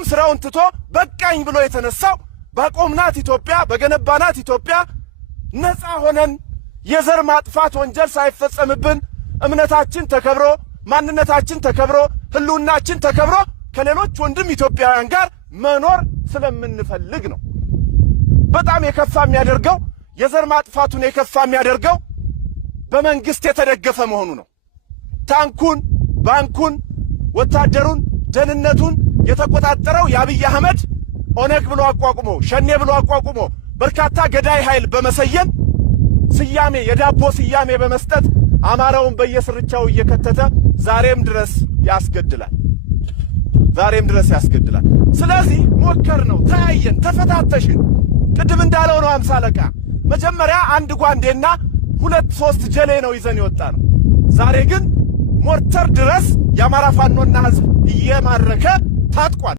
ሁሉም ስራውን ትቶ በቃኝ ብሎ የተነሳው ባቆምናት ኢትዮጵያ በገነባናት ኢትዮጵያ ነፃ ሆነን የዘር ማጥፋት ወንጀል ሳይፈጸምብን እምነታችን ተከብሮ ማንነታችን ተከብሮ ህልውናችን ተከብሮ ከሌሎች ወንድም ኢትዮጵያውያን ጋር መኖር ስለምንፈልግ ነው። በጣም የከፋ የሚያደርገው የዘር ማጥፋቱን የከፋ የሚያደርገው በመንግስት የተደገፈ መሆኑ ነው። ታንኩን፣ ባንኩን፣ ወታደሩን፣ ደህንነቱን የተቆጣጠረው የአብይ አህመድ ኦነግ ብሎ አቋቁሞ ሸኔ ብሎ አቋቁሞ በርካታ ገዳይ ኃይል በመሰየም ስያሜ የዳቦ ስያሜ በመስጠት አማራውን በየስርቻው እየከተተ ዛሬም ድረስ ያስገድላል። ስለዚህ ሞከር ነው፣ ተያየን፣ ተፈታተሽን። ቅድም እንዳለው ነው 50 አለቃ መጀመሪያ አንድ ጓንዴና 2-3 ጀሌ ነው ይዘን የወጣ ነው። ዛሬ ግን ሞርተር ድረስ የአማራ ፋኖና ህዝብ እየማረከ ታጥቋል።